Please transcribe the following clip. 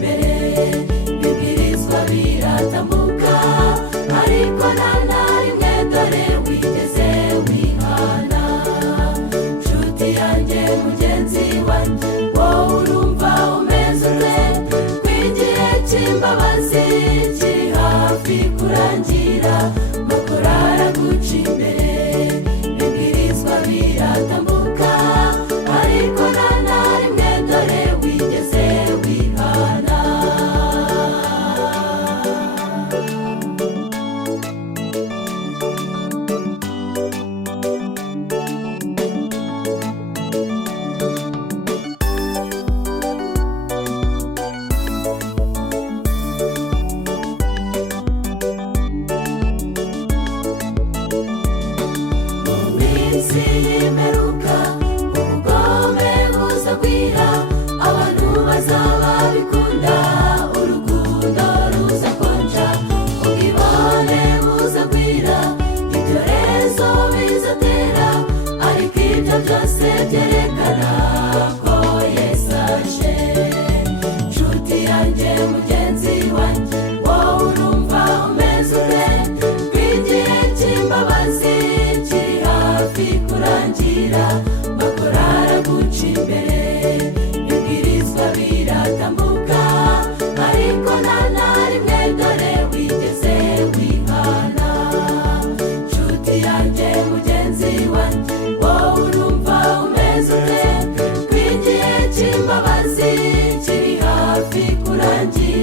imbere, ibwirizwa biratambuka, ariko nta na rimwe dore wigeze wihana. Nshuti yanjye mugenzi wanjye, wowe urumva umeze ute? Ko igihe cy'imbabazi kiri hafi kurangira, makora araguca imbere, ibwirizwa biratambuka, ariko nta na rimwe dore wigeze wihana. Mu minsi y'imperuka ubugome buzagwira, abantu bazaba bikunda, urukundo ruzakonja, ubwibone buzagwira, ibyorezo bizatera, ariko ibyo byose byerekana ko Yesu aje. Nshuti yanjye mugenzi wanjye, wowe urumva umeze ute? Ko igihe cy'imbabazi kiri hafi kurangira, makora araguca imbere, ibwirizwa biratambuka, ariko nta na rimwe dore wigeze wihana. Nshuti yanjye mugenzi wanjye, wowe urumva umeze ute? Ko igihe cy'imbabazi kiri hafi kurangira,